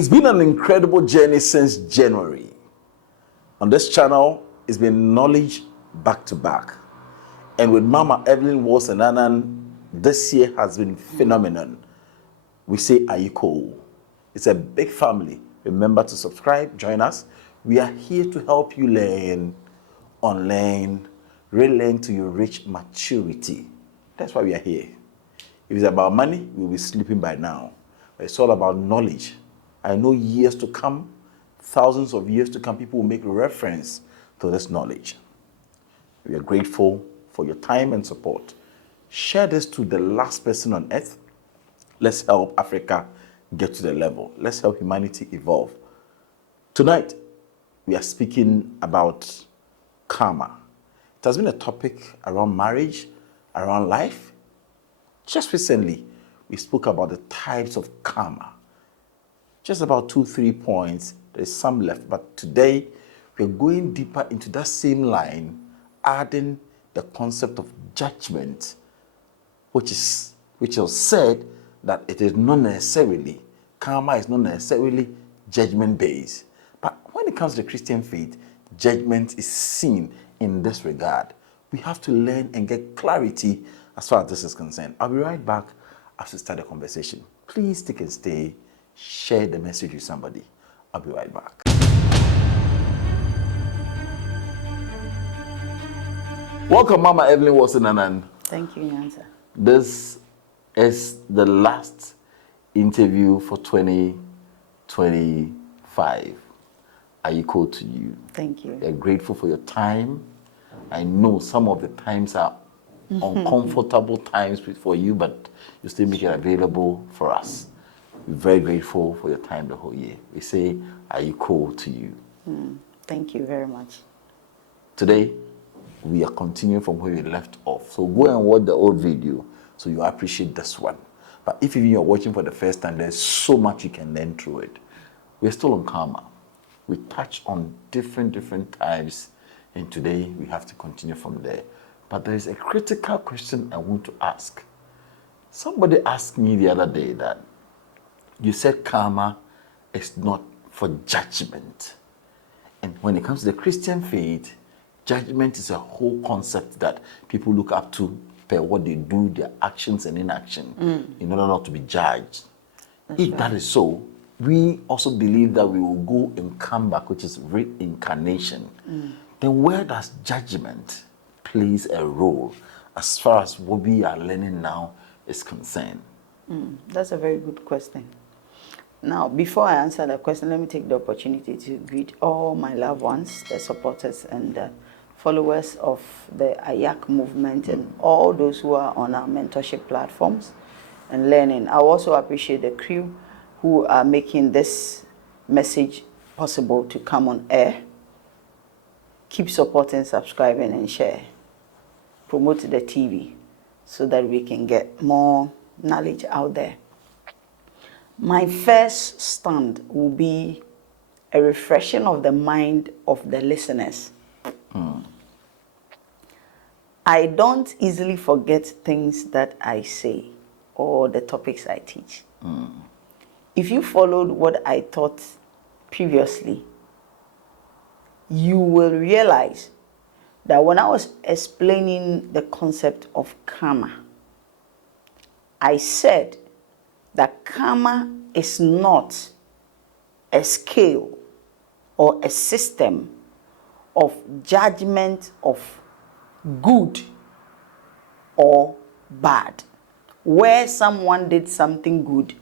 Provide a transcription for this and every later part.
It's been an incredible journey since January. On this channel, it's been knowledge back to back. And with Mama Evelyn Wosenanan, this year has been phenomenal. We say, are you cool? It's a big family. Remember to subscribe, join us. We are here to help you learn, unlearn, relearn till you reach maturity. That's why we are here. If it's about money, we'll be sleeping by now. But it's all about knowledge. I know years to come, thousands of years to come, people will make reference to this knowledge. We are grateful for your time and support. Share this to the last person on earth. Let's help Africa get to the level. Let's help humanity evolve. Tonight, we are speaking about karma. It has been a topic around marriage, around life. Just recently, we spoke about the types of karma. Just about 2-3 points. There's some left, but today we're going deeper into that same line, adding the concept of judgment, which is said that it is not necessarily, karma is not necessarily judgment based. But when it comes to the Christian faith, judgment is seen in this regard. We have to learn and get clarity as far as this is concerned. I'll be right back as we start the conversation. Please stick and stay. Share the message with somebody. I'll be right back. Welcome, Mama Evelyn Wosenanan. Thank you, Nyansa. This is the last interview for 2025. Are you cool to you? Thank you. We're grateful for your time. I know some of the times are uncomfortable times for you, but you still make it available for us. We're very grateful for your time the whole year. We say, are you cool to you? Thank you very much. Today, we are continuing from where we left off. So go and watch the old video so you appreciate this one. But if even you're watching for the first time, there's so much you can learn through it. We're still on karma. We touch on different types, and today we have to continue from there. But there is a critical question I want to ask. Somebody asked me the other day that you said karma is not for judgment. And when it comes to the Christian faith, judgment is a whole concept that people look up to per what they do, their actions and inaction, in order not to be judged. If that is so, we also believe that we will go and come back, which is reincarnation. Then where does judgment plays a role as far as what we are learning now is concerned? That's a very good question. Now, before I answer that question, let me take the opportunity to greet all my loved ones, the supporters and the followers of the AYAK movement and all those who are on our mentorship platforms and learning. I also appreciate the crew who are making this message possible to come on air. Keep supporting, subscribing and share. Promote the TV so that we can get more knowledge out there. My first stand will be a refreshing of the mind of the listeners. I don't easily forget things that I say or the topics I teach. If you followed what I taught previously, you will realize that when I was explaining the concept of karma, I said that karma is not a scale or a system of judgment of good or bad, where someone did something good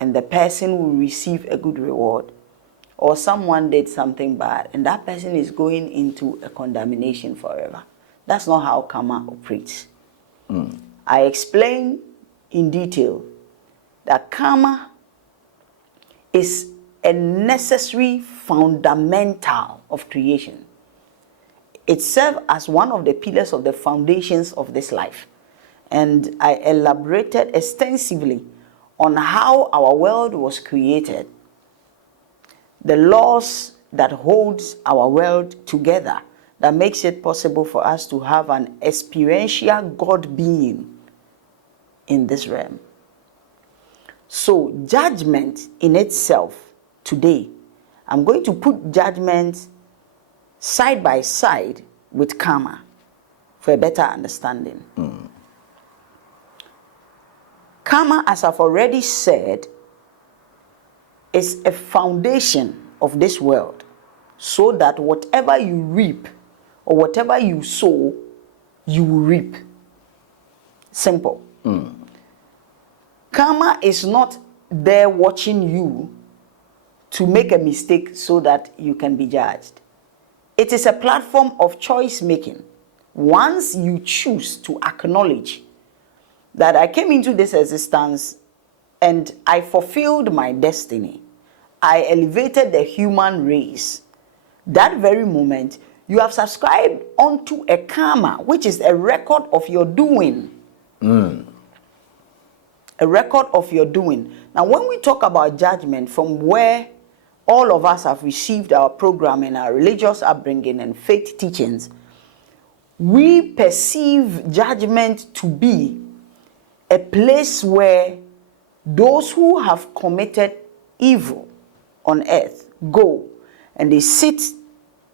and the person will receive a good reward, or someone did something bad and that person is going into a condemnation forever. That's not how karma operates. I explained in detail that karma is a necessary fundamental of creation. It serves as one of the pillars of the foundations of this life. And I elaborated extensively on how our world was created, the laws that holds our world together, that makes it possible for us to have an experiential God being in this realm. So judgment in itself today, I'm going to put judgment side by side with karma for a better understanding. Karma, as I've already said, is a foundation of this world, so that whatever you reap or whatever you sow, you will reap. Simple. Karma is not there watching you to make a mistake so that you can be judged. It is a platform of choice making. Once you choose to acknowledge that I came into this existence and I fulfilled my destiny, I elevated the human race, that very moment, you have subscribed onto a karma, which is a record of your doing. A record of your doing. Now, when we talk about judgment, from where all of us have received our programming, our religious upbringing, and faith teachings, we perceive judgment to be a place where those who have committed evil on earth go and they sit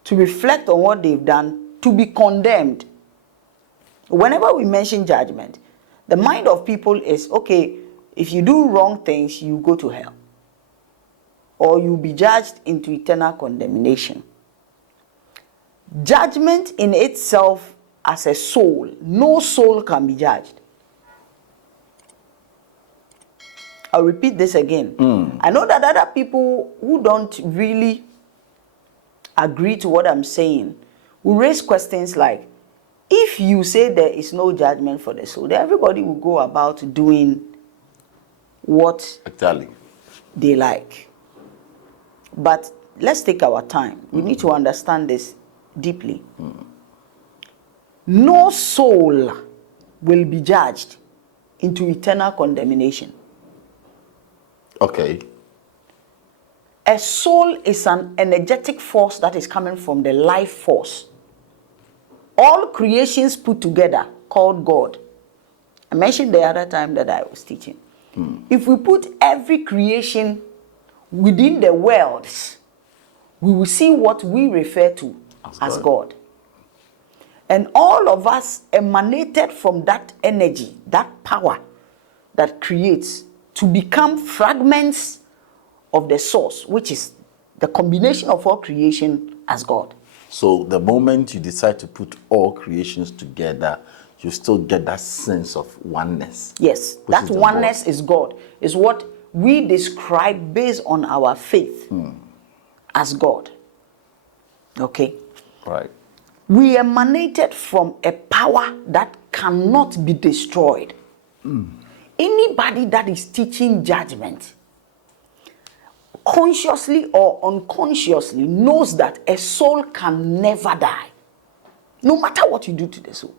to reflect on what they've done, to be condemned. Whenever we mention judgment, the mind of people is, okay, if you do wrong things, you go to hell, or you'll be judged into eternal condemnation. Judgment in itself, as a soul, no soul can be judged. I'll repeat this again. I know that other people who don't really agree to what I'm saying will raise questions like, if you say there is no judgment for the soul, then everybody will go about doing what they like. But let's take our time. We need to understand this deeply. No soul will be judged into eternal condemnation. Okay. A soul is an energetic force that is coming from the life force. All creations put together, called God. I mentioned the other time that I was teaching. If we put every creation within the worlds, we will see what we refer to as God. And all of us emanated from that energy, that power that creates, to become fragments of the source, which is the combination of all creation as God. So the moment you decide to put all creations together, you still get that sense of oneness. Yes, that oneness is God. Is what we describe based on our faith as God. Okay? Right. We emanated from a power that cannot be destroyed. Anybody that is teaching judgment, consciously or unconsciously, knows that a soul can never die. No matter what you do to the soul,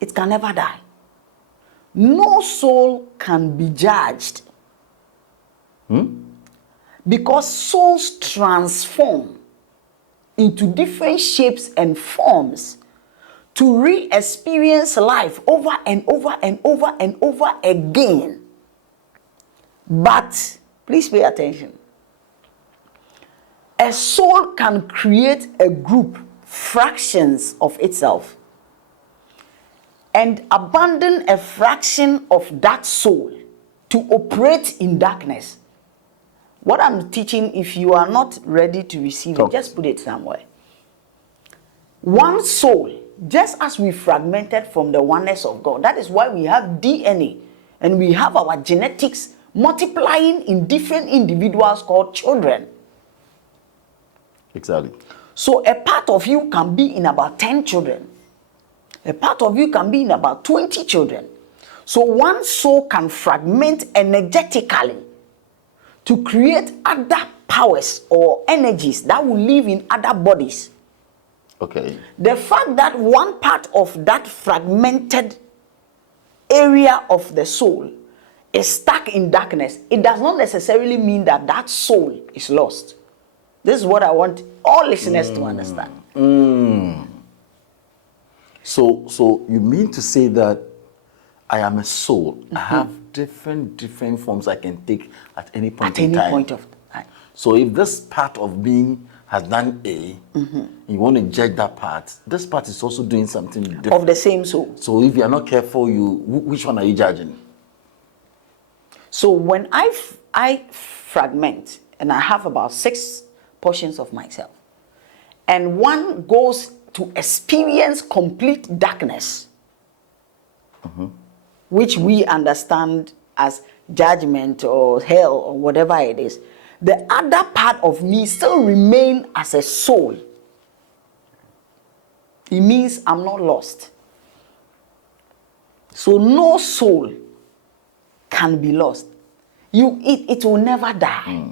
it can never die. No soul can be judged. Because souls transform into different shapes and forms to re-experience life over and over and over and over again. But please pay attention. A soul can create a group, fractions of itself, and abandon a fraction of that soul to operate in darkness. What I'm teaching, if you are not ready to receive it, just put it somewhere. One soul, just as we fragmented from the oneness of God, that is why we have DNA and we have our genetics multiplying in different individuals called children. Exactly. So a part of you can be in about 10 children. A part of you can be in about 20 children. So one soul can fragment energetically to create other powers or energies that will live in other bodies. Okay. The fact that one part of that fragmented area of the soul is stuck in darkness, it does not necessarily mean that that soul is lost. This is what I want all listeners to understand. So you mean to say that I am a soul. I have different forms I can take at any point At in any time. point of time. So if this part of being has done A, you want to judge that part, this part is also doing something different. Of the same soul. So if you are not careful, which one are you judging? So when I fragment, and I have about 6 portions of myself, and one goes to experience complete darkness, which we understand as judgment or hell or whatever it is, the other part of me still remain as a soul. It means I'm not lost. So no soul can be lost. It will never die.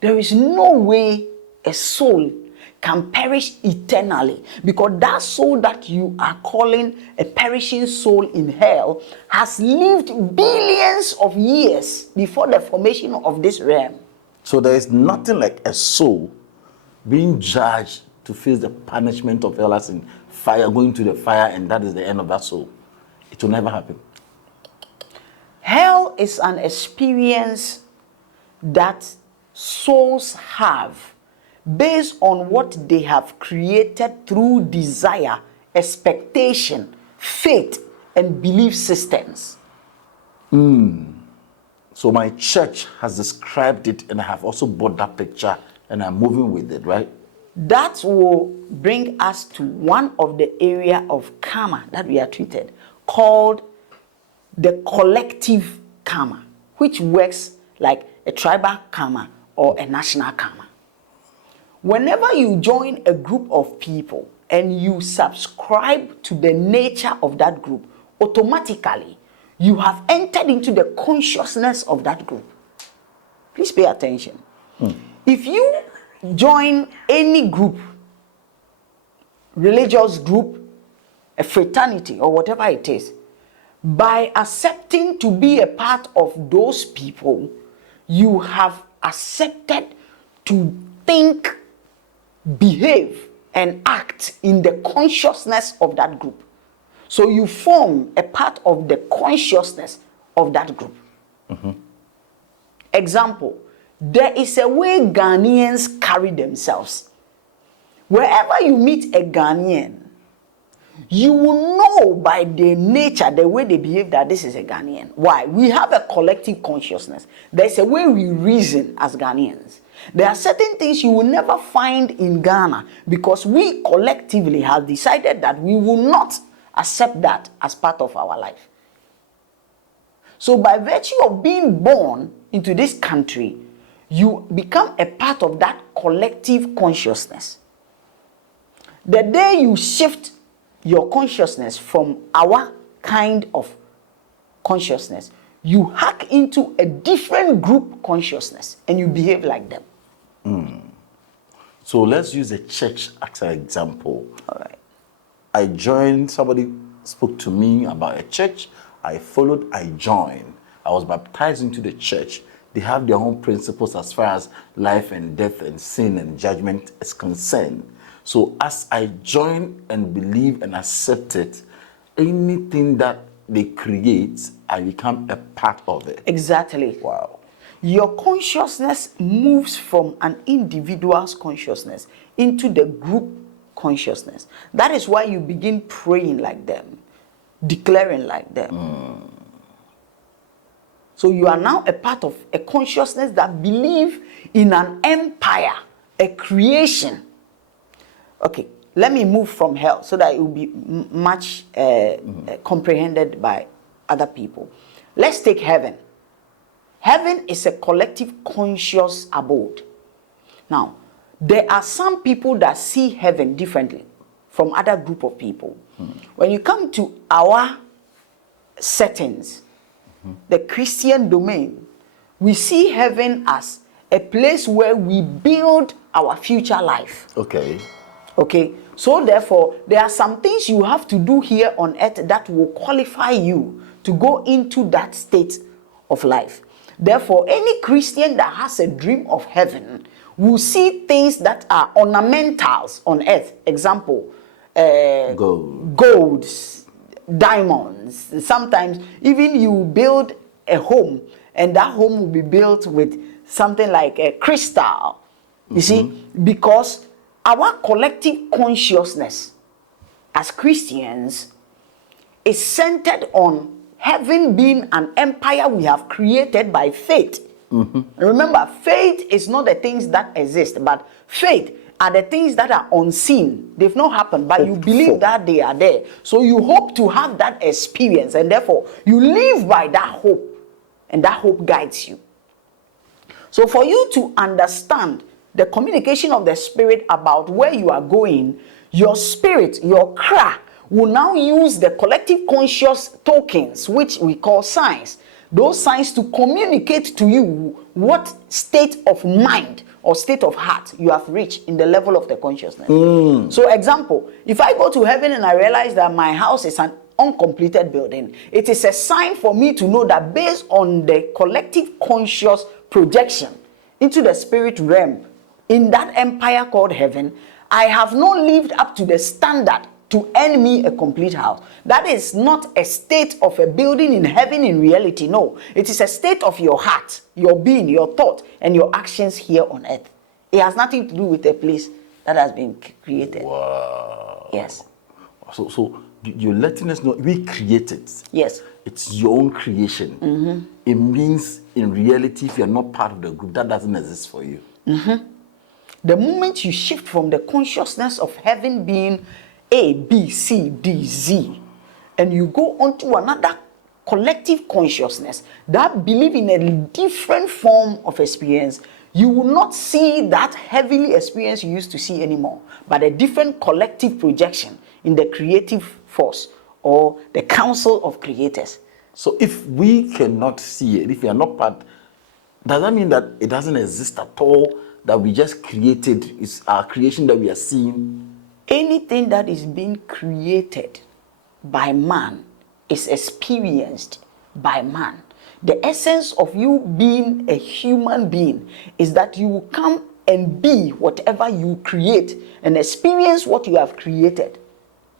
There is no way a soul can perish eternally, because that soul that you are calling a perishing soul in hell has lived billions of years before the formation of this realm. So there is nothing like a soul being judged to face the punishment of hell as in fire, going to the fire, and that is the end of that soul. It will never happen. Hell is an experience that souls have based on what they have created through desire, expectation, faith, and belief systems. So my church has described it, and I have also bought that picture, and I'm moving with it, right? That will bring us to one of the area of karma that we are treated, called the collective karma, which works like a tribal karma or a national karma. Whenever you join a group of people and you subscribe to the nature of that group, automatically you have entered into the consciousness of that group. Please pay attention. If you join any group, religious group, a fraternity, or whatever it is, by accepting to be a part of those people, you have accepted to think, behave, and act in the consciousness of that group. So you form a part of the consciousness of that group. Example, there is a way Ghanaians carry themselves. Wherever you meet a Ghanaian, you will know by their nature, the way they behave, that this is a Ghanaian. Why? We have a collective consciousness. There's a way we reason as Ghanaians. There are certain things you will never find in Ghana because we collectively have decided that we will not accept that as part of our life. So by virtue of being born into this country, you become a part of that collective consciousness. The day you shift your consciousness from our kind of consciousness, you hack into a different group consciousness and you behave like them. So let's use a church as an example. All right. I joined, somebody spoke to me about a church. I followed, I joined. I was baptized into the church. They have their own principles as far as life and death and sin and judgment is concerned. So as I join and believe and accept it, anything that they create, I become a part of it. Exactly. Wow. Your consciousness moves from an individual's consciousness into the group consciousness. That is why you begin praying like them, declaring like them. So you are now a part of a consciousness that believes in an empire, a creation. Okay, let me move from hell so that it will be much comprehended by other people. Let's take heaven. Heaven is a collective conscious abode. Now, there are some people that see heaven differently from other group of people. When you come to our settings, the Christian domain, we see heaven as a place where we build our future life. Okay. Okay, so therefore, there are some things you have to do here on earth that will qualify you to go into that state of life. Therefore, any Christian that has a dream of heaven will see things that are ornamentals on earth. Example, Gold. gold, diamonds. Sometimes even you build a home, and that home will be built with something like a crystal. You see, because our collective consciousness as Christians is centered on heaven being an empire we have created by faith. Remember, faith is not the things that exist, but faith are the things that are unseen. They've not happened, but you believe that they are there. So you hope to have that experience, and therefore you live by that hope, and that hope guides you. So for you to understand the communication of the Spirit about where you are going, your spirit, your kra, will now use the collective conscious tokens, which we call signs. Those signs to communicate to you what state of mind or state of heart you have reached in the level of the consciousness. So example, if I go to heaven and I realize that my house is an uncompleted building, it is a sign for me to know that based on the collective conscious projection into the spirit realm in that empire called heaven, I have not lived up to the standard to earn me a complete house. That is not a state of a building in heaven in reality. No, it is a state of your heart, your being, your thought, and your actions here on earth. It has nothing to do with a place that has been created. Wow. Yes. So you're letting us know we created. Yes. It's your own creation. It means in reality, if you're not part of the group, that doesn't exist for you. The moment you shift from the consciousness of heaven being A, B, C, D, Z, and you go on to another collective consciousness that believe in a different form of experience, you will not see that heavenly experience you used to see anymore, but a different collective projection in the creative force or the council of creators. So if we cannot see it, if we are not part, does that mean that it doesn't exist at all, that we just created, it's our creation that we are seeing? Anything that is being created by man is experienced by man. The essence of you being a human being is that you will come and be whatever you create and experience what you have created.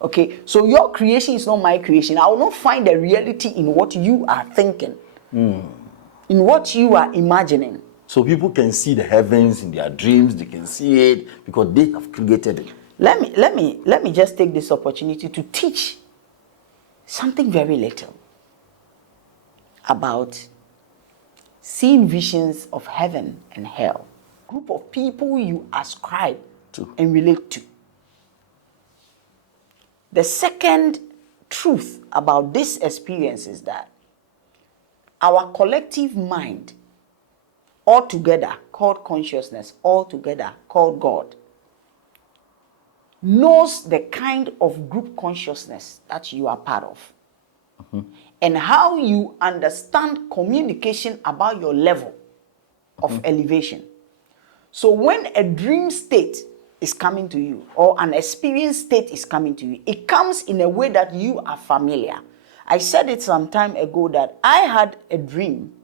Okay, so your creation is not my creation. I will not find a reality in what you are thinking, in what you are imagining. So people can see the heavens in their dreams, they can see it because they have created it. Let me just take this opportunity to teach something very little about seeing visions of heaven and hell. Group of people you ascribe to and relate to. The second truth about this experience is that our collective mind, altogether called consciousness, altogether called God, knows the kind of group consciousness that you are part of, and how you understand communication about your level of elevation. So when a dream state is coming to you, or an experience state is coming to you, it comes in a way that you are familiar. I said it some time ago that I had a dream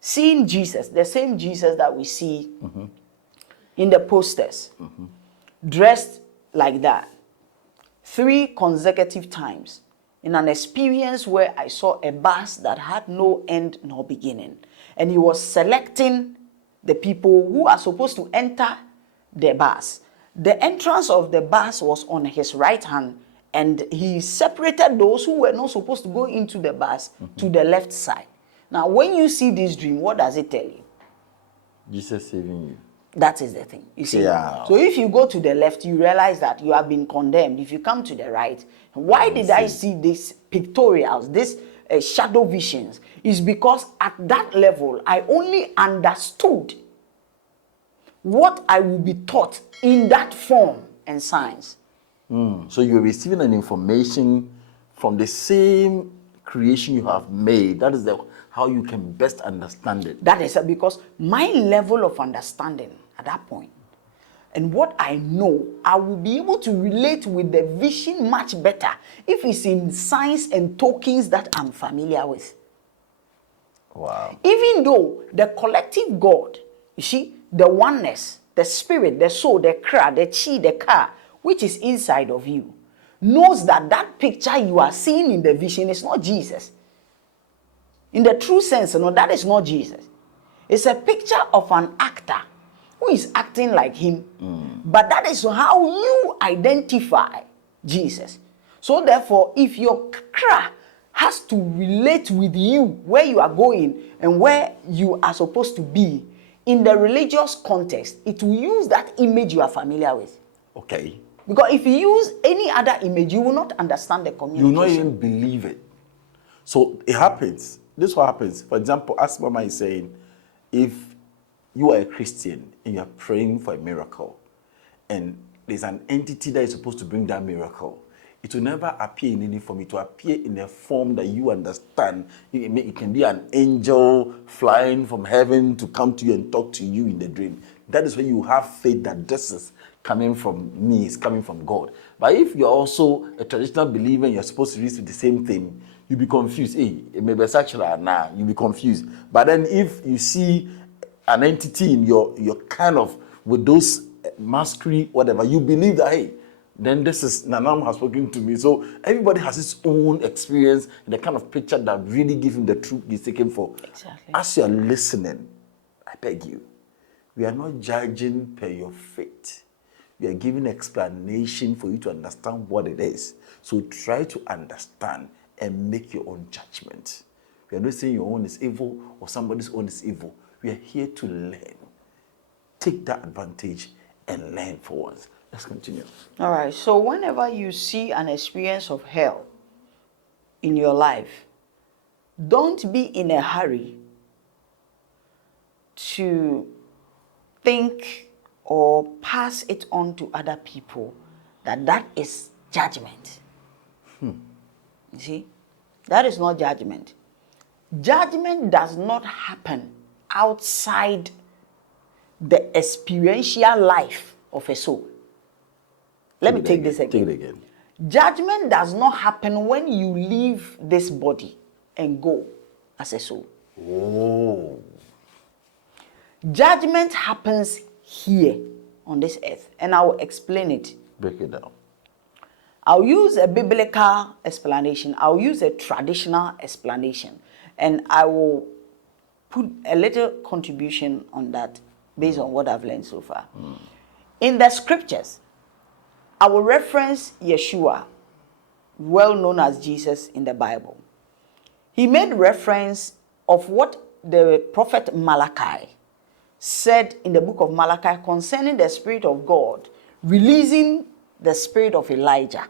seeing Jesus, the same Jesus that we see in the posters, dressed like that 3 consecutive times in an experience where I saw a bus that had no end nor beginning, and he was selecting the people who are supposed to enter the bus. The entrance of the bus was on his right hand, and he separated those who were not supposed to go into the bus to the left side. Now, when you see this dream, what does it tell you? Jesus saving you. That is the thing. You see? Yeah. So if you go to the left, you realize that you have been condemned. If you come to the right, why did I see these pictorials, these shadow visions? Is because at that level, I only understood what I will be taught in that form and signs. So you're receiving an information from the same creation you have made. That is how you can best understand it. That is because my level of understanding at that point, and what I know, I will be able to relate with the vision much better if it's in signs and tokens that I'm familiar with. Wow. Even though the collective God, you see, the oneness, the spirit, the soul, the kra, the chi, the ka, which is inside of you, knows that that picture you are seeing in the vision is not Jesus. In the true sense, that is not Jesus. It's a picture of an actor who is acting like him. But that is how you identify Jesus. So therefore, if your cra has to relate with you, where you are going and where you are supposed to be, in the religious context, it will use that image you are familiar with. Okay. Because if you use any other image, you will not understand the communication. You will not even believe it. So it happens. This is what happens. For example, as Mama is saying, if you are a Christian and you are praying for a miracle, and there's an entity that is supposed to bring that miracle, it will never appear in any form. It will appear in a form that you understand. It can be an angel flying from heaven to come to you and talk to you in the dream. That is when you have faith that this is coming from me, it's coming from God. But if you're also a traditional believer and you're supposed to receive the same thing, you'll be confused. Hey, it may be sexual now, you'll be confused. But then if you see an entity in your kind of, with those masquerade, whatever, you believe that, hey, then this is, Nanam has spoken to me. So everybody has his own experience and the kind of picture that really gives him the truth he's taken for. Exactly. As you're listening, I beg you, we are not judging per your faith. We are giving explanation for you to understand what it is. So try to understand and make your own judgment. We are not saying your own is evil or somebody's own is evil. We are here to learn. Take that advantage and learn for once. Let's continue. All right. So whenever you see an experience of hell in your life, don't be in a hurry to think or pass it on to other people that is judgment. You see? That is not judgment. Judgment does not happen outside the experiential life of a soul. Let me take this again. Take it again. Judgment does not happen when you leave this body and go as a soul. Oh. Judgment happens here on this earth, and I will explain it. Break it down. I'll use a biblical explanation. I'll use a traditional explanation, and I will put a little contribution on that based on what I've learned so far. In the scriptures, I will reference Yeshua, well known as Jesus in the Bible. He made reference of what the prophet Malachi said in the book of Malachi concerning the Spirit of God, releasing the spirit of Elijah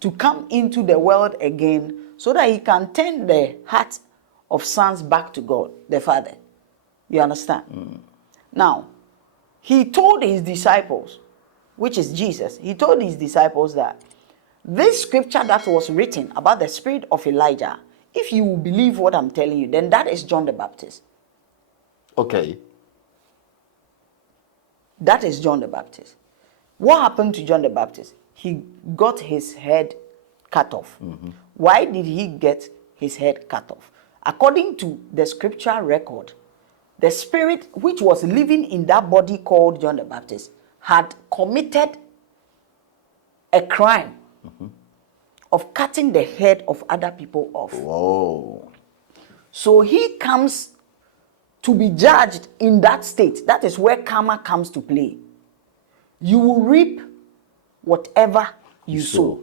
to come into the world again so that he can turn the heart of sons back to God, the Father. You understand? Now, he told his disciples, which is Jesus, he told his disciples that this scripture that was written about the spirit of Elijah, if you will believe what I'm telling you, then that is John the Baptist. Okay. That is John the Baptist. What happened to John the Baptist? He got his head cut off. Why did he get his head cut off? According to the scriptural record, the spirit which was living in that body called John the Baptist had committed a crime of cutting the head of other people off. Whoa. So he comes to be judged in that state. That is where karma comes to play. You will reap whatever you sow.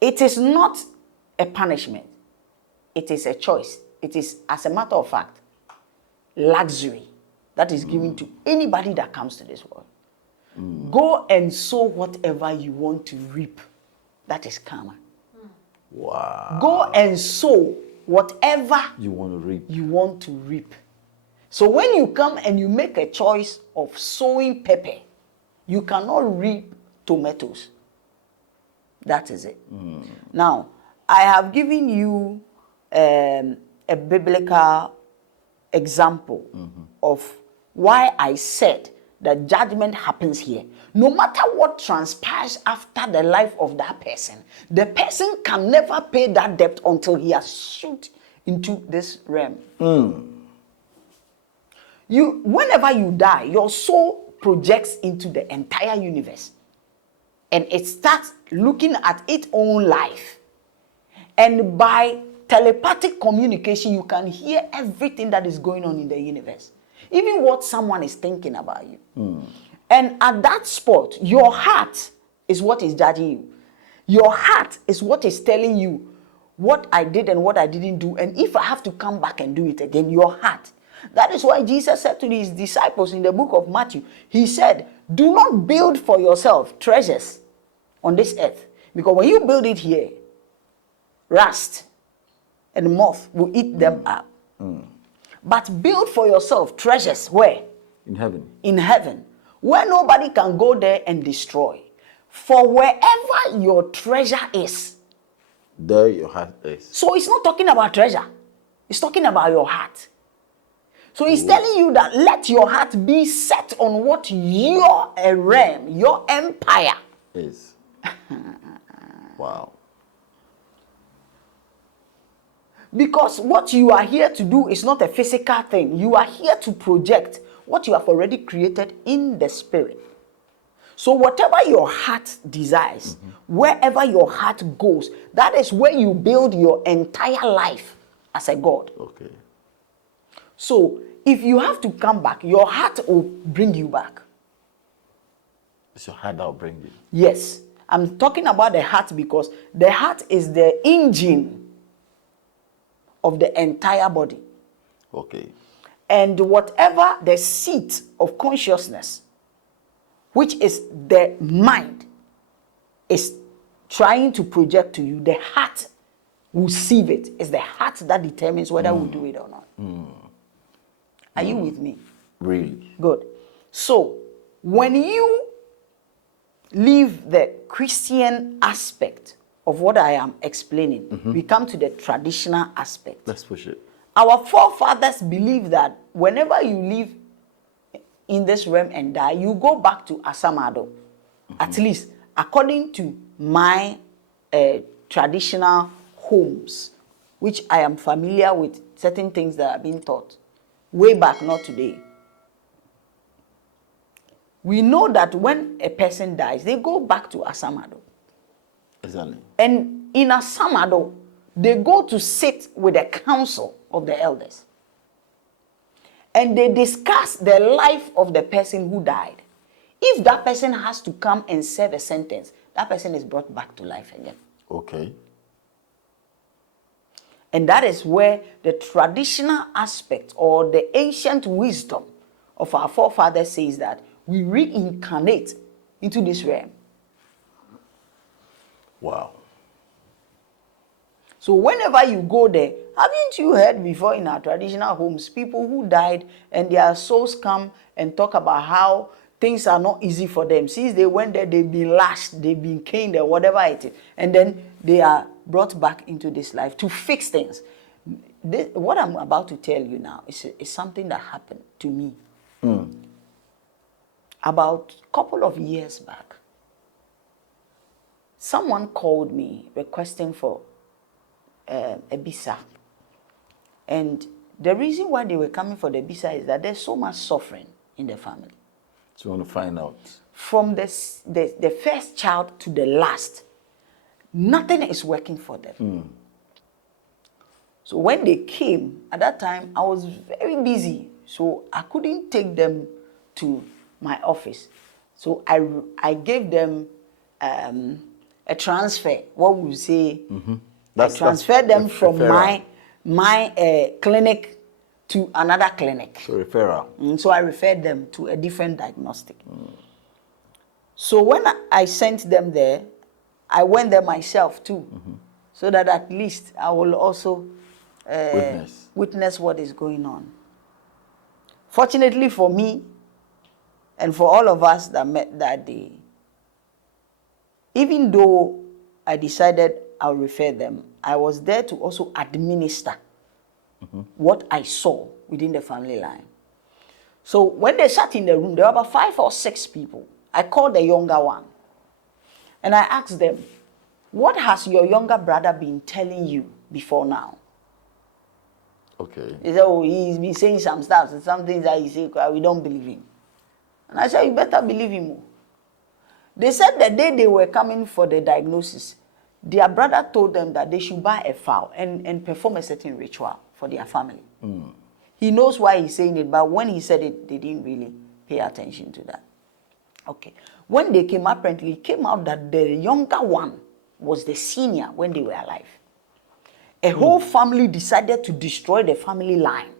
It is not a punishment. It is a choice. It is, as a matter of fact, luxury that is given to anybody that comes to this world. Go and sow whatever you want to reap. That is karma. Wow. Go and sow whatever You want to reap. you want to reap. So when you come and you make a choice of sowing pepper, you cannot reap tomatoes. That is it. Now, I have given you a biblical example of why I said that judgment happens here. No matter what transpires after the life of that person, the person can never pay that debt until he has shoot into this realm. Whenever you die, your soul projects into the entire universe. and it starts looking at its own life. And by telepathic communication, you can hear everything that is going on in the universe, even what someone is thinking about you. And at that spot, your heart is what is judging you. Your heart is what is telling you what I did and what I didn't do. And if I have to come back and do it again, your heart. That is why Jesus said to his disciples in the book of Matthew, he said, do not build for yourself treasures on this earth. Because when you build it here, rust and moth will eat them up. But build for yourself treasures where? In heaven. In heaven, where nobody can go there and destroy. For wherever your treasure is, there your heart is. So it's not talking about treasure. It's talking about your heart. So he's telling you that let your heart be set on what your realm, your empire is. Wow. Because what you are here to do is not a physical thing. You are here to project what you have already created in the spirit. So whatever your heart desires, wherever your heart goes, that is where you build your entire life as a God. Okay. So if you have to come back, your heart will bring you back. It's your heart that will bring you. Yes. I'm talking about the heart because the heart is the engine of the entire body. Okay. And whatever the seat of consciousness, which is the mind, is trying to project to you, the heart will sieve it. It's the heart that determines whether we do it or not. Are you with me? Really? Good. So, when you leave the Christian aspect of what I am explaining, we come to the traditional aspect. Let's push it. Our forefathers believe that whenever you live in this realm and die, you go back to Asamado. At least, according to my traditional homes, which I am familiar with certain things that have been taught way back, not today. We know that when a person dies, they go back to Asamado. Exactly. And in Asamado, they go to sit with the council of the elders. And they discuss the life of the person who died. If that person has to come and serve a sentence, that person is brought back to life again. Okay. And that is where the traditional aspect or the ancient wisdom of our forefathers says that we reincarnate into this realm. Wow. So whenever you go there, haven't you heard before in our traditional homes, people who died and their souls come and talk about how things are not easy for them. Since they went there, they've been lashed, they've been caned, or whatever it is. And then they are brought back into this life to fix things. What I'm about to tell you now is something that happened to me about a couple of years back. Someone called me requesting for a visa. And the reason why they were coming for the visa is that there's so much suffering in the family. So you want to find out? From the first child to the last, nothing is working for them. So when they came, at that time, I was very busy. So I couldn't take them to my office. So I gave them a transfer. What we say, I transferred them from my clinic to another clinic. So referral. So I referred them to a different diagnostic. So when I sent them there, I went there myself too, so that at least I will also witness what is going on. Fortunately for me, and for all of us that met that day, even though I decided I'll refer them, I was there to also administer what I saw within the family line. So when they sat in the room, there were about 5 or 6 people. I called the younger one. And I asked them, what has your younger brother been telling you before now? Okay. He said, oh, he's been saying some stuff, some things that he said, we don't believe him. And I said, you better believe him. They said the day they were coming for the diagnosis, their brother told them that they should buy a fowl and perform a certain ritual for their family. He knows why he's saying it, but when he said it, they didn't really pay attention to that. Okay. When they came, apparently, it came out that the younger one was the senior when they were alive. A whole family decided to destroy the family line,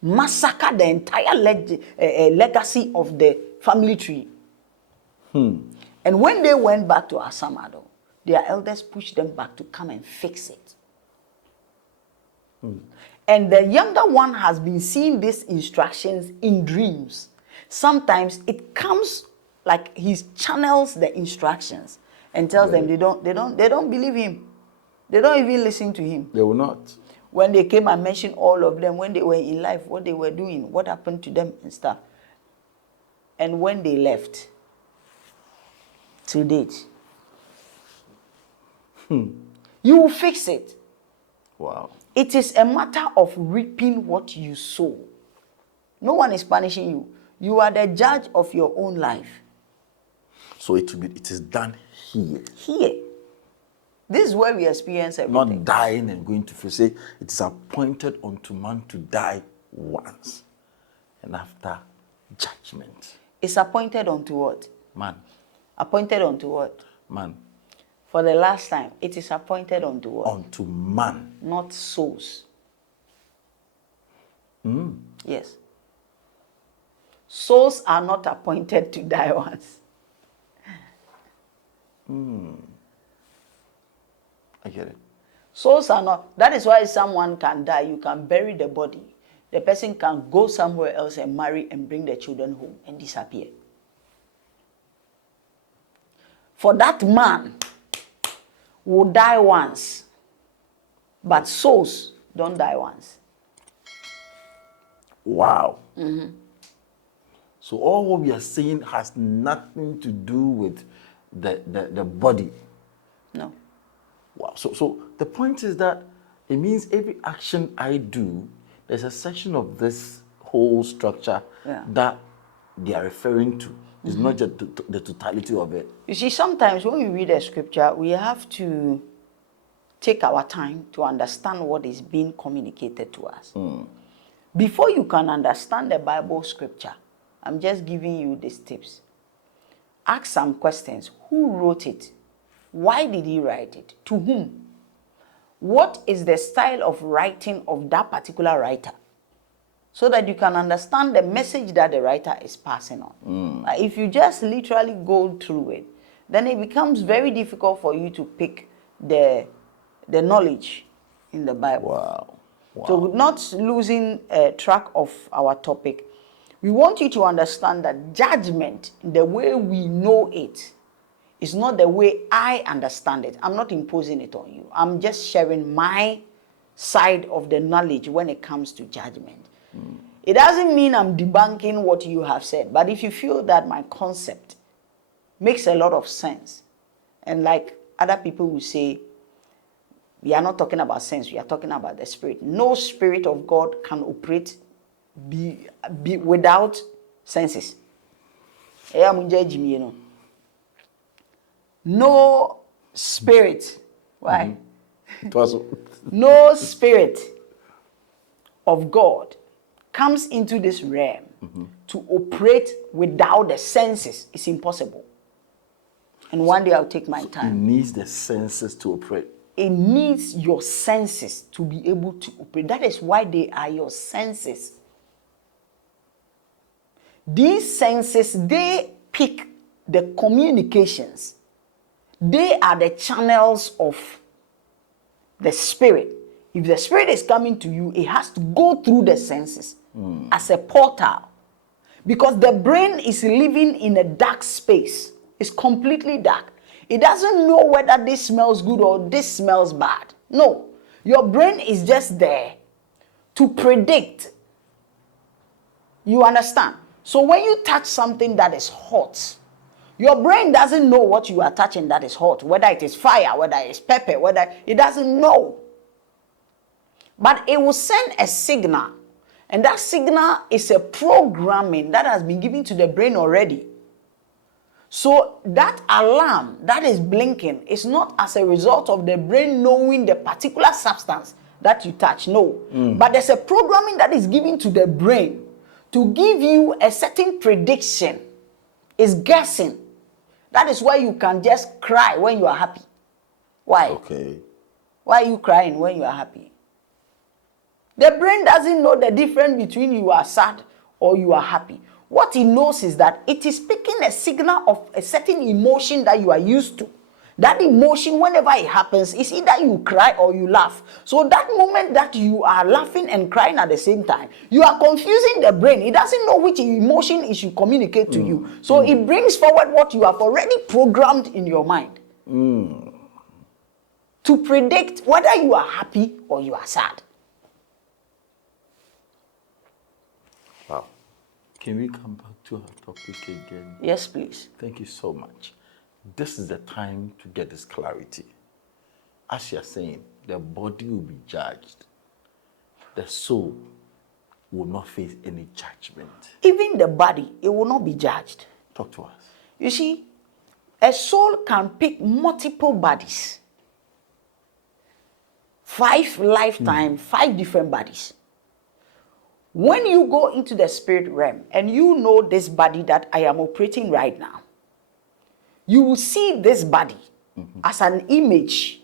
massacre the entire legacy of the family tree. And when they went back to Asamado, their elders pushed them back to come and fix it. And the younger one has been seeing these instructions in dreams. Sometimes it comes like he channels the instructions and tells them they don't believe him. They don't even listen to him. They will not. When they came and mentioned all of them, when they were in life, what they were doing, what happened to them and stuff. And when they left, to date, you will fix it. Wow. It is a matter of reaping what you sow. No one is punishing you. You are the judge of your own life. So it is done here. Here. This is where we experience everything. Not dying and going to say it is appointed unto man to die once. And after judgment. It's appointed unto what? Man. Appointed unto what? Man. For the last time, it is appointed unto what? Unto man. Not souls. Yes. Souls are not appointed to die once. I get it. Souls are not. That is why someone can die. You can bury the body. The person can go somewhere else and marry and bring the children home and disappear. For that man will die once, but souls don't die once. Wow. So all what we are saying has nothing to do with the body. No. Wow. So the point is that it means every action I do, there's a section of this whole structure that they are referring to. It's not just the totality of it. You see, sometimes when we read a scripture, we have to take our time to understand what is being communicated to us. Before you can understand the Bible scripture, I'm just giving you these tips. Ask some questions. Who wrote it? Why did he write it? To whom? What is the style of writing of that particular writer? So that you can understand the message that the writer is passing on. If you just literally go through it, then it becomes very difficult for you to pick the knowledge in the Bible. Wow. So not losing track of our topic, we want you to understand that judgment, the way we know it, is not the way I understand it. I'm not imposing it on you. I'm just sharing my side of the knowledge when it comes to judgment. It doesn't mean I'm debunking what you have said, but if you feel that my concept makes a lot of sense, and like other people will say, we are not talking about sense, we are talking about the spirit. No spirit of God can operate be without senses. No spirit. Why? No spirit of God comes into this realm to operate without the senses. It's impossible. And one day I'll take my time. It needs the senses to operate. It needs your senses to be able to operate. That is why they are your senses. These senses, they pick the communications. They are the channels of the spirit. If the spirit is coming to you, it has to go through the senses as a portal. Because the brain is living in a dark space. It's completely dark. It doesn't know whether this smells good or this smells bad. No. Your brain is just there to predict. You understand? So when you touch something that is hot, your brain doesn't know what you are touching that is hot, whether it is fire, whether it's pepper, whether it doesn't know. But it will send a signal, and that signal is a programming that has been given to the brain already. So that alarm that is blinking is not as a result of the brain knowing the particular substance that you touch. No. But there's a programming that is given to the brain to give you a certain prediction. It's guessing. That is why you can just cry when you are happy. Why? Okay. Why are you crying when you are happy? The brain doesn't know the difference between you are sad or you are happy. What it knows is that it is picking a signal of a certain emotion that you are used to. That emotion, whenever it happens, is either you cry or you laugh. So that moment that you are laughing and crying at the same time, you are confusing the brain. It doesn't know which emotion it should communicate to you. So it brings forward what you have already programmed in your mind to predict whether you are happy or you are sad. Wow. Can we come back to our topic again? Yes, please. Thank you so much. This is the time to get this clarity. As you're saying, the body will be judged. The soul will not face any judgment. Even the body, it will not be judged. Talk to us. You see, a soul can pick multiple bodies. 5 lifetimes, 5 different bodies. When you go into the spirit realm and you know this body that I am operating right now, you will see this body as an image.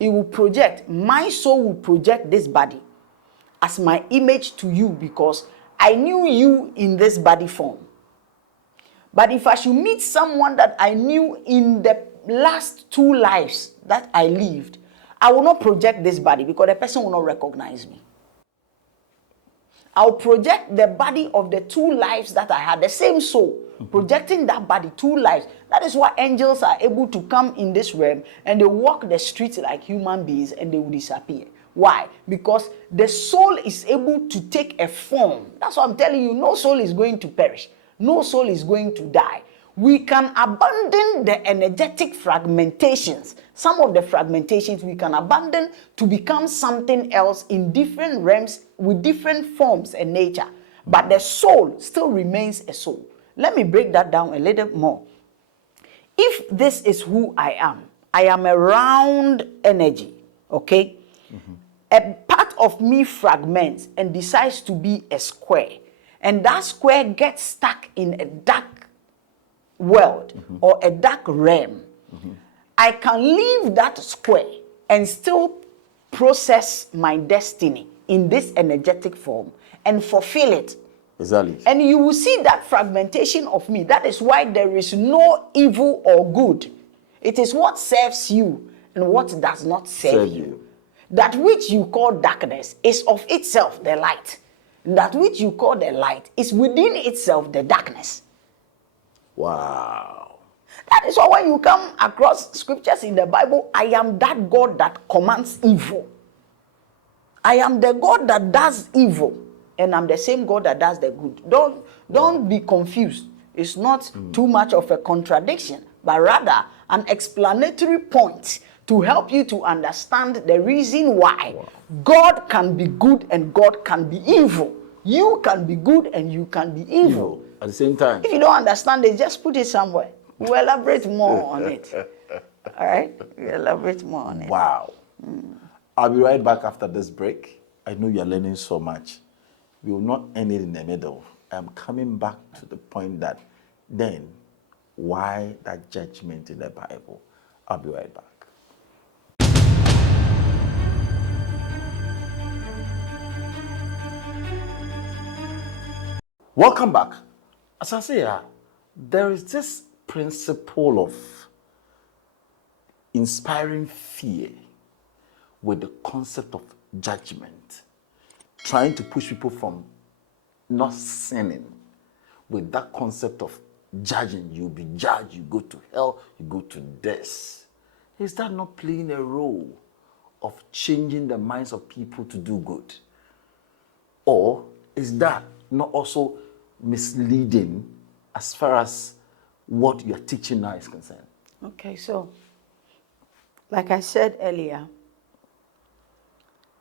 It will project, my soul will project this body as my image to you because I knew you in this body form. But if I should meet someone that I knew in the last 2 lives that I lived, I will not project this body because the person will not recognize me. I'll project the body of the 2 lives that I had, the same soul, projecting that body 2 lives. That is why angels are able to come in this realm and they walk the streets like human beings and they will disappear. Why? Because the soul is able to take a form. That's what I'm telling you. No soul is going to perish. No soul is going to die. We can abandon the energetic fragmentations. Some of the fragmentations we can abandon to become something else in different realms with different forms and nature. But the soul still remains a soul. Let me break that down a little more. If this is who I am a round energy, okay? A part of me fragments and decides to be a square. And that square gets stuck in a dark world or a dark realm. I can leave that square and still process my destiny in this energetic form and fulfill it. Exactly. And you will see that fragmentation of me. That is why there is no evil or good. It is what serves you and what does not serve you. That which you call darkness is of itself the light. That which you call the light is within itself the darkness. Wow. That is why when you come across scriptures in the Bible, I am that God that commands evil. I am the God that does evil, and I'm the same God that does the good. Don't be confused. It's not too much of a contradiction, but rather an explanatory point to help you to understand the reason why God can be good and God can be evil. You can be good and you can be evil. At the same time. If you don't understand it, just put it somewhere. We'll elaborate more on it. All right? We'll elaborate more on it. Wow. I'll be right back after this break. I know you're learning so much. We will not end it in the middle. I'm coming back to the point that then, why that judgment in the Bible? I'll be right back. Welcome back. As I say, there is this principle of inspiring fear with the concept of judgment, trying to push people from not sinning with that concept of judging. You'll be judged, you go to hell, you go to death. Is that not playing a role of changing the minds of people to do good? Or is that not also misleading as far as what you're teaching now is concerned? Okay, so like I said earlier,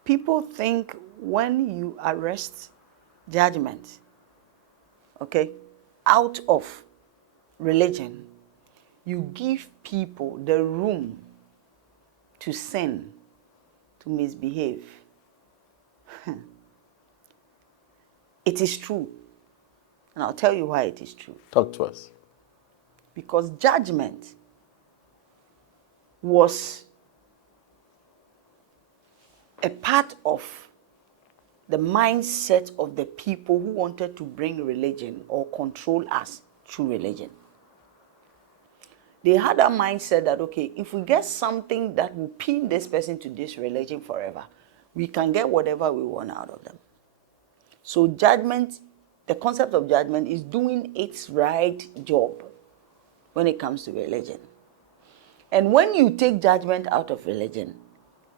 people think when you arrest judgment, okay, out of religion, you give people the room to sin, to misbehave. It is true. And I'll tell you why it is true. Talk to us. Because judgment was a part of the mindset of the people who wanted to bring religion or control us through religion. They had a mindset that, okay, if we get something that will pin this person to this religion forever, we can get whatever we want out of them. So judgment, the concept of judgment is doing its right job when it comes to religion. And when you take judgment out of religion,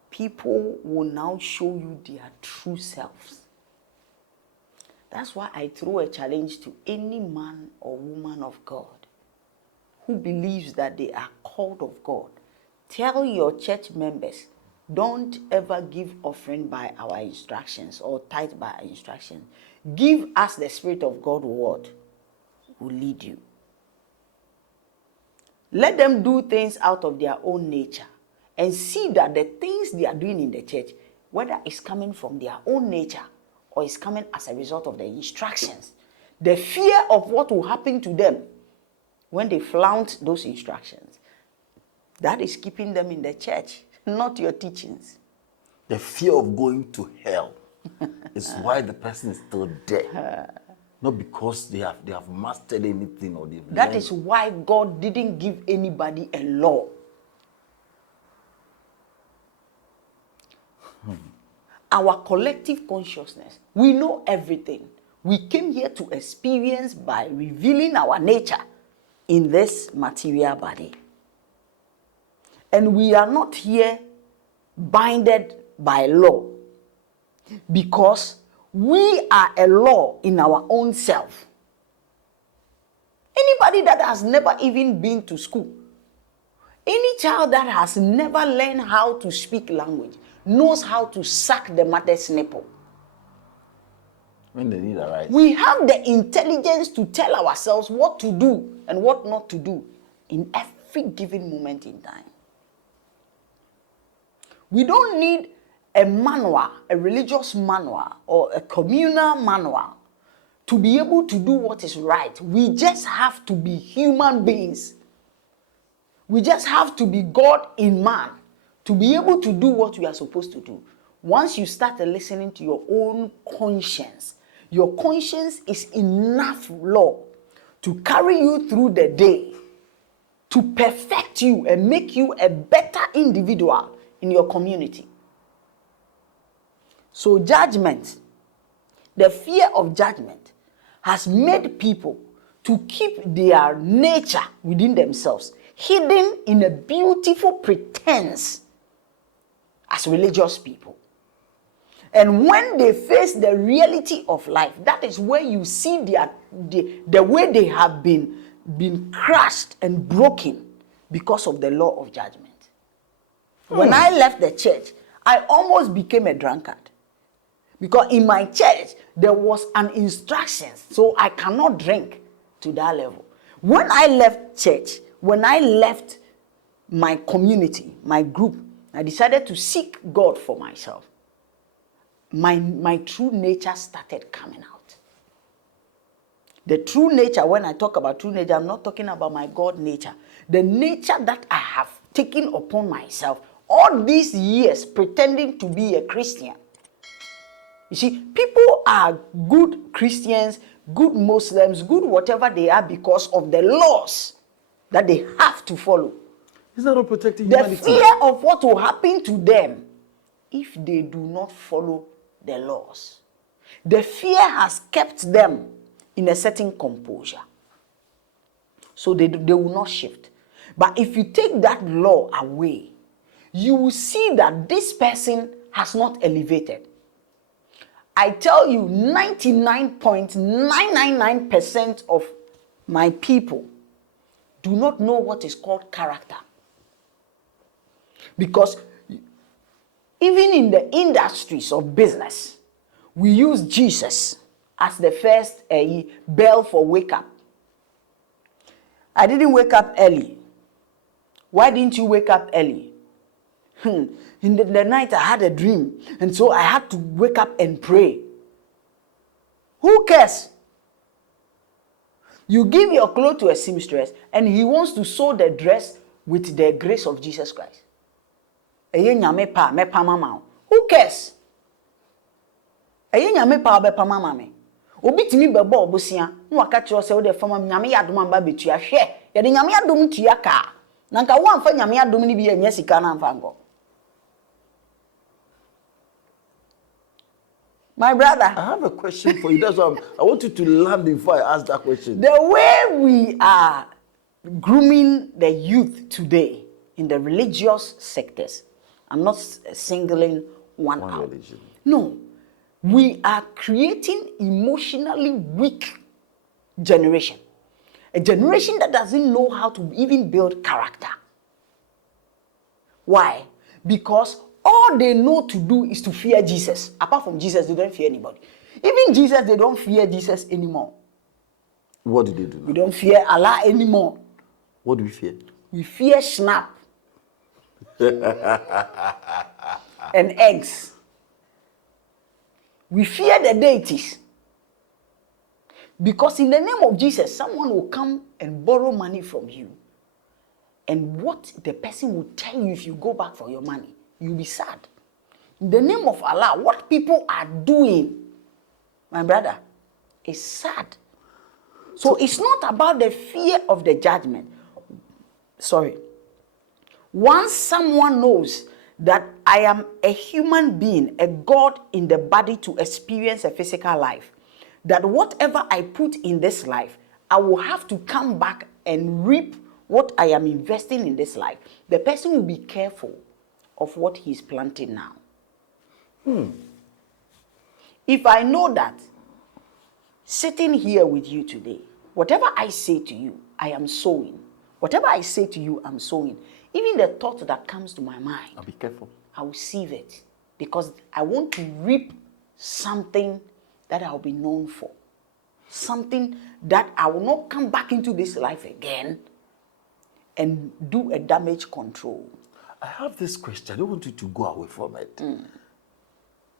people will now show you their true selves. That's why I throw a challenge to any man or woman of God who believes that they are called of God. Tell your church members, don't ever give offering by our instructions or tithe by our instructions. Give us the Spirit of God word will lead you. Let them do things out of their own nature and see that the things they are doing in the church, whether it's coming from their own nature or it's coming as a result of the instructions, the fear of what will happen to them when they flout those instructions, that is keeping them in the church, not your teachings. The fear of going to hell is why the person is still there. Not because they have mastered anything or they've That learned. is why God didn't give anybody a law. Our collective consciousness, we know everything. We came here to experience by revealing our nature in this material body. And we are not here binded by law because we are a law in our own self. Anybody that has never even been to school, any child that has never learned how to speak language, knows how to suck the mother's nipple. When they need a right. We have the intelligence to tell ourselves what to do and what not to do in every given moment in time. We don't need a manual, a religious manual, or a communal manual to be able to do what is right. We just have to be human beings. We just have to be God in man to be able to do what we are supposed to do. Once you start listening to your own conscience, your conscience is enough law to carry you through the day, to perfect you and make you a better individual in your community. So judgment, the fear of judgment, has made people to keep their nature within themselves, hidden in a beautiful pretense as religious people. And when they face the reality of life, that is where you see the way they have been crushed and broken because of the law of judgment. When I left the church, I almost became a drunkard. Because in my church, there was an instruction, so I cannot drink to that level. When I left church, when I left my community, my group, I decided to seek God for myself. My true nature started coming out. The true nature, when I talk about true nature, I'm not talking about my God nature. The nature that I have taken upon myself all these years pretending to be a Christian. You see, people are good Christians, good Muslims, good whatever they are because of the laws that they have to follow. It's not about protecting The humanity. fear of what will happen to them if they do not follow the laws. The fear has kept them in a certain composure. So they will not shift. But if you take that law away, you will see that this person has not elevated. I tell you, 99.999% of my people do not know what is called character. Because even in the industries of business, we use Jesus as the first bell for wake up. I didn't wake up early. Why didn't you wake up early? In the night I had a dream, and so I had to wake up and pray. Who cares? You give your clothes to a seamstress, and he wants to sew the dress with the grace of Jesus Christ. Who cares? Obi timi bebo obosia no aka kire se wo de fama nyame yadom amba betua hwe ye de nyame yadom tua ka na nka wo amfa nyame yadom ni bi anya sika na amfa ngo. My brother, I have a question for you. That's why I want you to land before I ask that question. The way we are grooming the youth today in the religious sectors, I'm not singling one out. Religion. No, we are creating emotionally weak generation. A generation that doesn't know how to even build character. Why? Because all they know to do is to fear Jesus. Apart from Jesus, they don't fear anybody. Even Jesus, they don't fear Jesus anymore. What do they do now? We don't fear Allah anymore. What do we fear? We fear snap and eggs. We fear the deities. Because in the name of Jesus, someone will come and borrow money from you. And what the person will tell you if you go back for your money, you'll be sad. In the name of Allah, what people are doing, my brother, is sad. So it's not about the fear of the judgment. Sorry. Once someone knows that I am a human being, a God in the body to experience a physical life, that whatever I put in this life, I will have to come back and reap what I am investing in this life. The person will be careful of what he's planting now. If I know that sitting here with you today, whatever I say to you, I am sowing. Whatever I say to you, I'm sowing. Even the thought that comes to my mind, I'll be careful. I will sieve it because I want to reap something that I'll be known for. Something that I will not come back into this life again and do a damage control. I have this question. I don't want you to go away from it.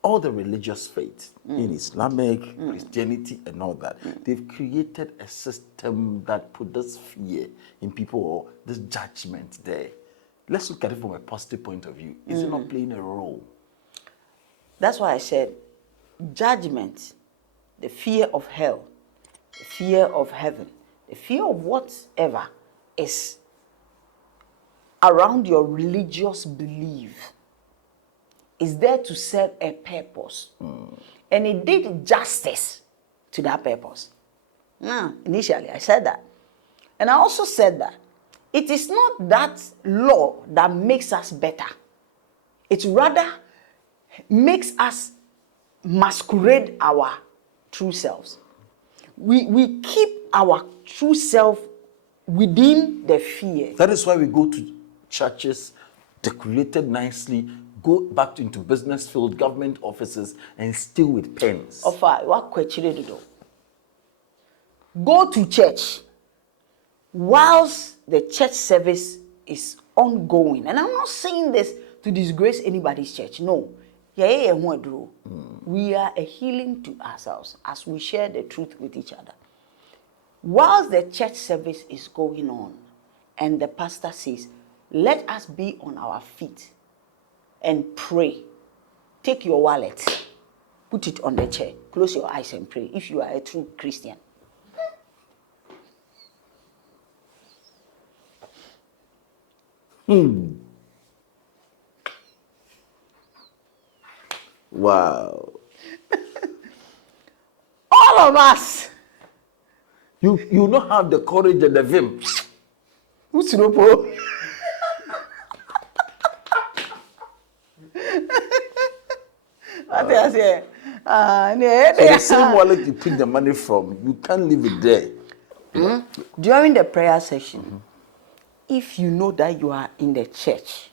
All the religious faiths in Islamic, Christianity, and all that, they've created a system that put this fear in people or this judgment there. Let's look at it from a positive point of view. Is it not playing a role? That's why I said judgment, the fear of hell, the fear of heaven, the fear of whatever is around your religious belief is there to serve a purpose. And it did justice to that purpose. Initially, I said that. And I also said that it is not that law that makes us better. It rather makes us masquerade our true selves. We keep our true self within the fear. That is why we go to churches decorated nicely, go back into business field, government offices, and steal with pens. Go to church whilst the church service is ongoing. And I'm not saying this to disgrace anybody's church. No. We are a healing to ourselves as we share the truth with each other. Whilst the church service is going on, and the pastor says, let us be on our feet and pray. Take your wallet, put it on the chair, close your eyes and pray if you are a true Christian. Wow. All of us. You don't have the courage and the vim. Who's Ropo? I say, So the same wallet you pick the money from, you can't leave it there. During the prayer session, if you know that you are in the church,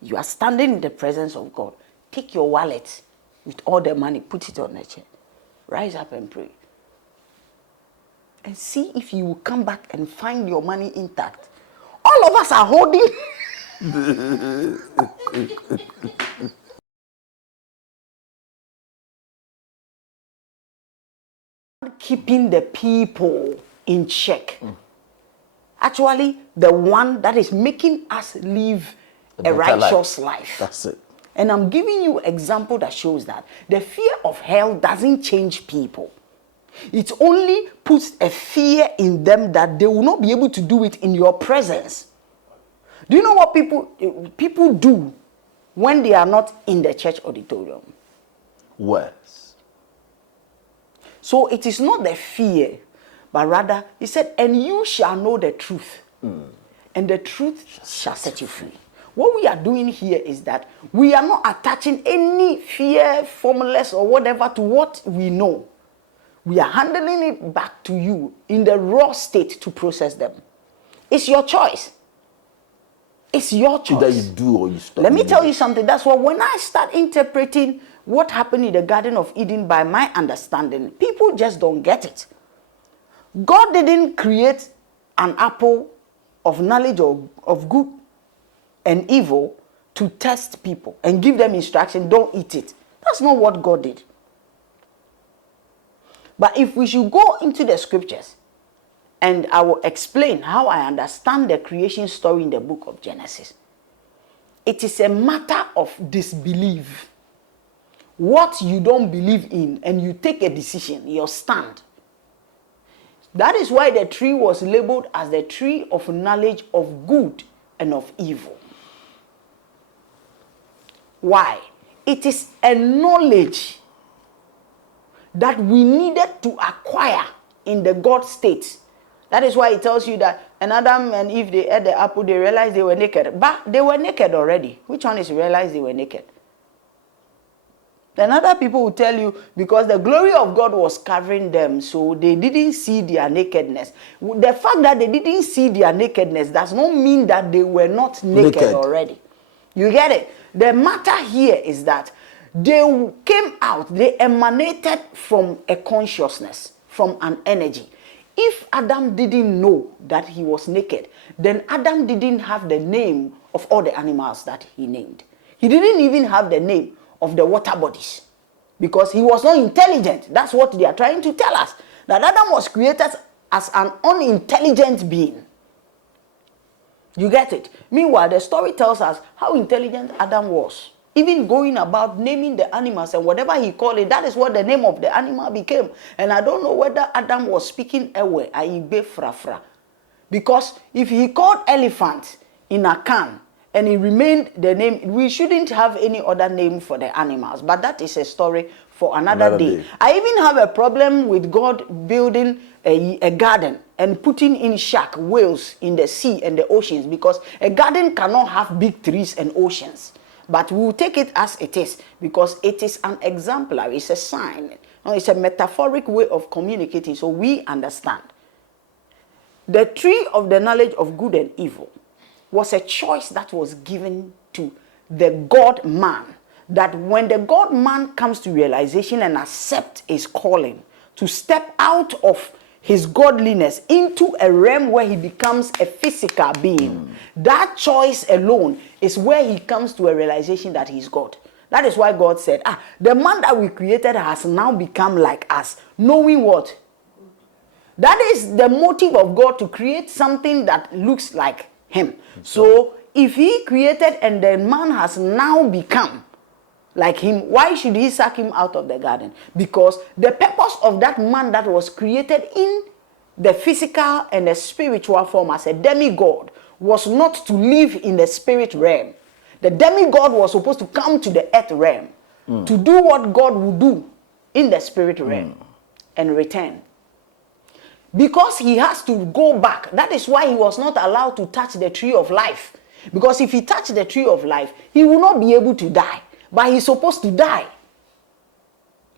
you are standing in the presence of God, take your wallet with all the money, put it on the chair. Rise up and pray. and see if you will come back and find your money intact. All of us are holding. Keeping the people in check. Actually, the one that is making us live a righteous life. That's it. And I'm giving you an example that shows that the fear of hell doesn't change people. It only puts a fear in them that they will not be able to do it in your presence. Do you know what people do when they are not in the church auditorium? Worse. So it is not the fear, but rather, he said, and you shall know the truth, and the truth shall set you free. What we are doing here is that we are not attaching any fear formulas or whatever to what we know. We are handling it back to you in the raw state to process them. It's your choice. It's your choice. Either you do or you stop. Let me tell you something. That's why when I start interpreting what happened in the Garden of Eden by my understanding, people just don't get it. God didn't create an apple of knowledge of good and evil to test people and give them instruction, don't eat it. That's not what God did. But if we should go into the scriptures, and I will explain how I understand the creation story in the book of Genesis. It is a matter of disbelief. What you don't believe in, and you take a decision, your stand. That is why the tree was labeled as the tree of knowledge of good and of evil. Why? It is a knowledge that we needed to acquire in the God state. That is why it tells you that and Adam and Eve, they ate the apple, they realized they were naked. But they were naked already. Which one is realized they were naked? Then other people will tell you because the glory of God was covering them, so they didn't see their nakedness. The fact that they didn't see their nakedness does not mean that they were not naked already. You get it? The matter here is that they came out, they emanated from a consciousness, from an energy. If Adam didn't know that he was naked, then Adam didn't have the name of all the animals that he named. He didn't even have the name of the water bodies because he was not intelligent. That's what they are trying to tell us. That Adam was created as an unintelligent being. You get it? Meanwhile, the story tells us how intelligent Adam was. Even going about naming the animals and whatever he called it, that is what the name of the animal became. And I don't know whether Adam was speaking Ewe, Aibe Frafra. Because if he called elephant in a can and it remained the name, we shouldn't have any other name for the animals. But that is a story for another day. I even have a problem with God building a garden and putting in shark, whales in the sea and the oceans, because a garden cannot have big trees and oceans. But we will take it as it is because it is an exemplar, it's a sign. No, it's a metaphoric way of communicating so we understand. The tree of the knowledge of good and evil was a choice that was given to the God man. That when the God man comes to realization and accept his calling to step out of his godliness into a realm where he becomes a physical being. That choice alone is where he comes to a realization that he's God. That is why God said, the man that we created has now become like us. Knowing what? That is the motive of God, to create something that looks like him. So if he created and the man has now become like him, why should he sack him out of the garden? Because the purpose of that man that was created in the physical and the spiritual form as a demigod was not to live in the spirit realm. The demigod was supposed to come to the earth realm to do what God would do in the spirit realm and return. Because he has to go back. That is why he was not allowed to touch the tree of life. Because if he touched the tree of life, he will not be able to die. But he's supposed to die.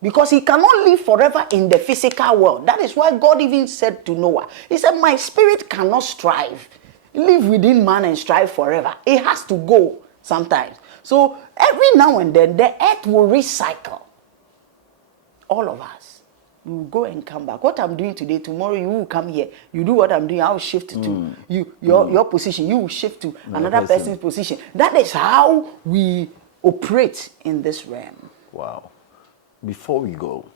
Because he cannot live forever in the physical world. That is why God even said to Noah, he said, my spirit cannot strive. Live within man and strive forever. It has to go sometimes. So every now and then, the earth will recycle all of us. You will go and come back. What I'm doing today, tomorrow you will come here. You do what I'm doing, I will shift to your position. You will shift to another person's position. That is how we operate in this realm. Wow. Before we go,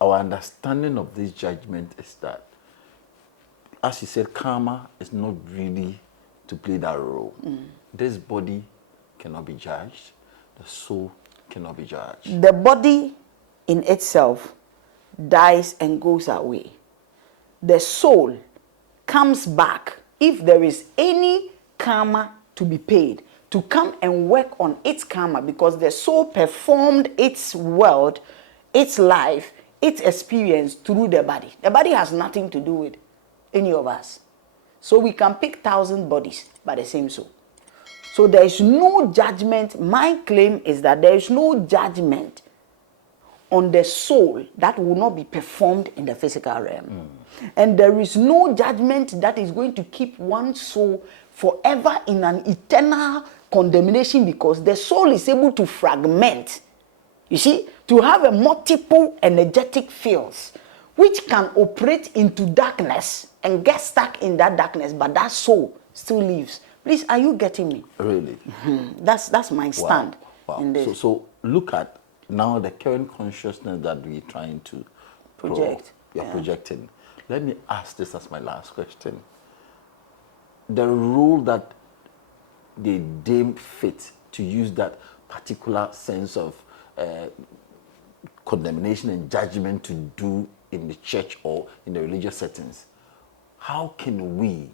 our understanding of this judgment is that, as you said, karma is not really to play that role. This body cannot be judged. The soul cannot be judged. The body in itself dies and goes away. The soul comes back if there is any karma to be paid, to come and work on its karma, because the soul performed its world, its life, its experience through the body. The body has nothing to do with any of us. So we can pick 1,000 bodies by the same soul. So there is no judgment. My claim is that there is no judgment on the soul that will not be performed in the physical realm. And there is no judgment that is going to keep one soul forever in an eternal condemnation, because the soul is able to fragment. You see, to have a multiple energetic fields which can operate into darkness and get stuck in that darkness, but that soul still lives. Please, are you getting me? Really? That's my stand. Wow. In this. So look at now the current consciousness that we're trying to Project. projecting. Let me ask this as my last question. The role that they deem fit to use that particular sense of condemnation and judgment to do in the church or in the religious settings, how can we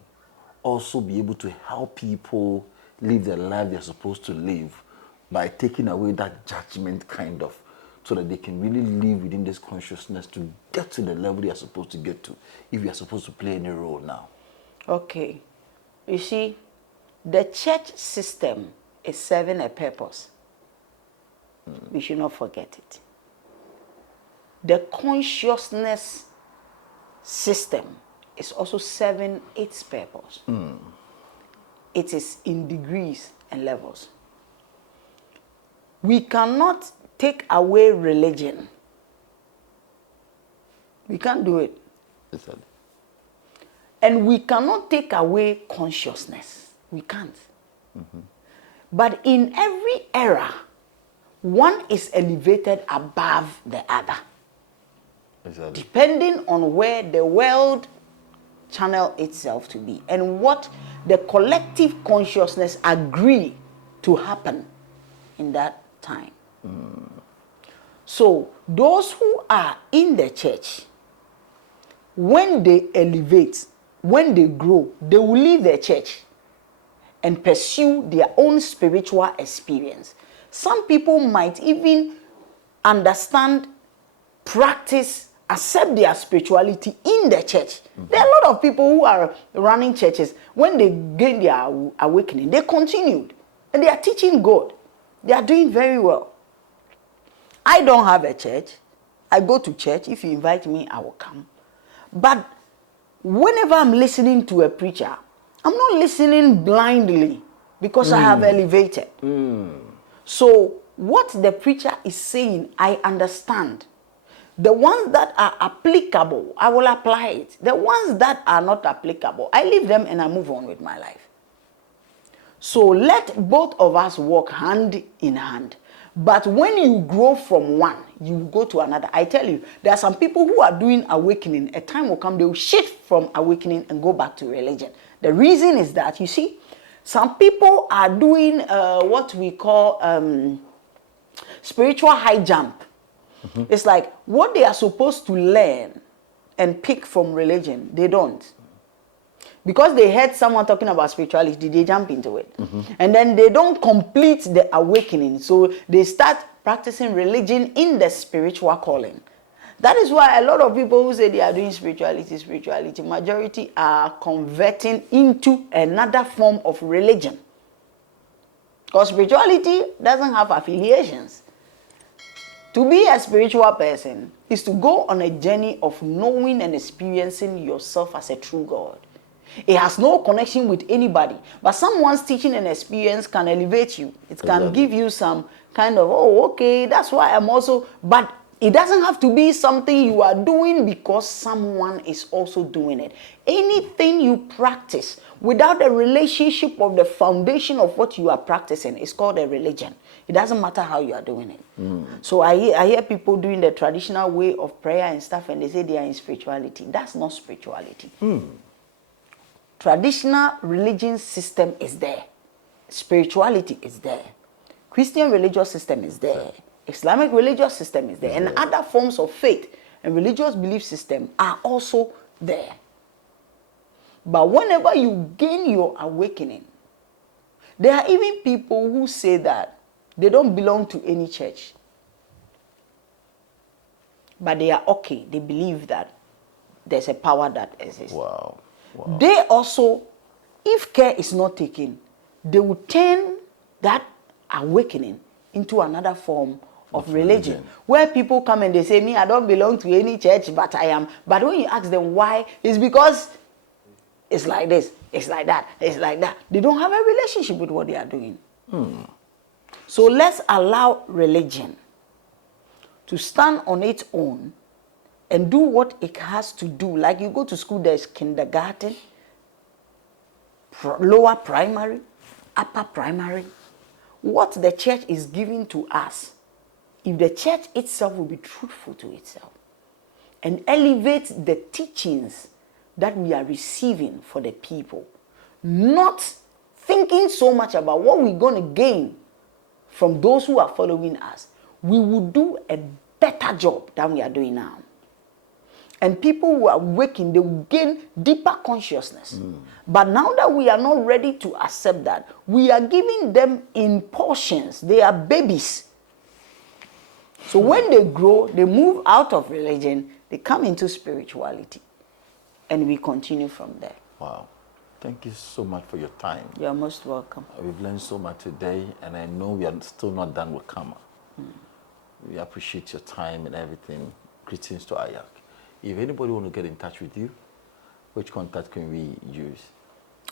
also be able to help people live the life they're supposed to live by taking away that judgment kind of, so that they can really live within this consciousness to get to the level they are supposed to get to, if you are supposed to play any role now? Okay. You see, the church system is serving a purpose. We should not forget it. The consciousness system is also serving its purpose. It is in degrees and levels. We cannot take away religion. We can't do it. Exactly. And we cannot take away consciousness. We can't. But in every era, one is elevated above the other. Exactly. Depending on where the world channel itself to be and what the collective consciousness agree to happen in that time. So those who are in the church, when they elevate, when they grow, they will leave the church and pursue their own spiritual experience. Some people might even understand, practice, accept their spirituality in the church. There are a lot of people who are running churches. When they gain their awakening, they continued. And they are teaching God. They are doing very well. I don't have a church. I go to church. If you invite me, I will come. But whenever I'm listening to a preacher, I'm not listening blindly because I have elevated. So what the preacher is saying, I understand. The ones that are applicable, I will apply it. The ones that are not applicable, I leave them and I move on with my life. So let both of us walk hand in hand. But when you grow from one, you go to another. I tell you, there are some people who are doing awakening. A time will come, they will shift from awakening and go back to religion. The reason is that, you see, some people are doing what we call spiritual high jump. It's like what they are supposed to learn and pick from religion, they don't. Because they heard someone talking about spirituality, they jump into it. And then they don't complete the awakening. So they start practicing religion in the spiritual calling. That is why a lot of people who say they are doing spirituality, majority are converting into another form of religion. Because spirituality doesn't have affiliations. To be a spiritual person is to go on a journey of knowing and experiencing yourself as a true God. It has no connection with anybody. But someone's teaching and experience can elevate you. It can give you some kind of, oh, okay, that's why I'm also... But It doesn't have to be something you are doing because someone is also doing it. Anything you practice without a relationship of the foundation of what you are practicing is called a religion. It doesn't matter how you are doing it. So I hear people doing the traditional way of prayer and stuff, and they say they are in spirituality. That's not spirituality. Traditional religion system is there. Spirituality is there. Christian religious system is there. Islamic religious system is there. And other forms of faith and religious belief system are also there. But whenever you gain your awakening, there are even people who say that they don't belong to any church. But they are okay. They believe that there's a power that exists. Wow. They also, if care is not taken, they will turn that awakening into another form of religion, where people come and they say, me, I don't belong to any church, but I am. But when you ask them why, it's because it's like this, it's like that, it's like that. They don't have a relationship with what they are doing. So let's allow religion to stand on its own and do what it has to do. Like you go to school, there's kindergarten, lower primary, upper primary. What the church is giving to us, if the church itself will be truthful to itself and elevate the teachings that we are receiving for the people, not thinking so much about what we're going to gain from those who are following us, we will do a better job than we are doing now. And people who are waking, they will gain deeper consciousness. But now that we are not ready to accept that, we are giving them in portions. They are babies. So when they grow, they move out of religion, they come into spirituality. And we continue from there. Wow. Thank you so much for your time. You are most welcome. We've learned so much today, and I know we are still not done with Karma. We appreciate your time and everything. Greetings to Ayak. If anybody want to get in touch with you, which contact can we use?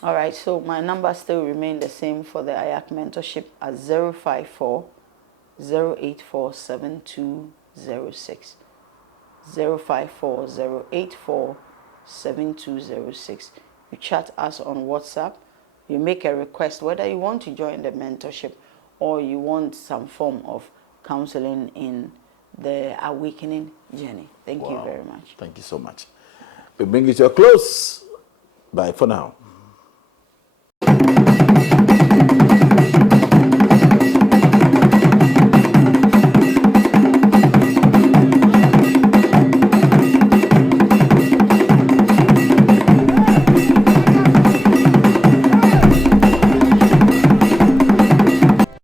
All right, so my number still remain the same for the Ayak mentorship at 054 084 7206. 054 084 7206. You chat us on WhatsApp. You make a request whether you want to join the mentorship or you want some form of counseling in the awakening journey. Thank you very much. Thank you so much. We bring it to a close. Bye for now.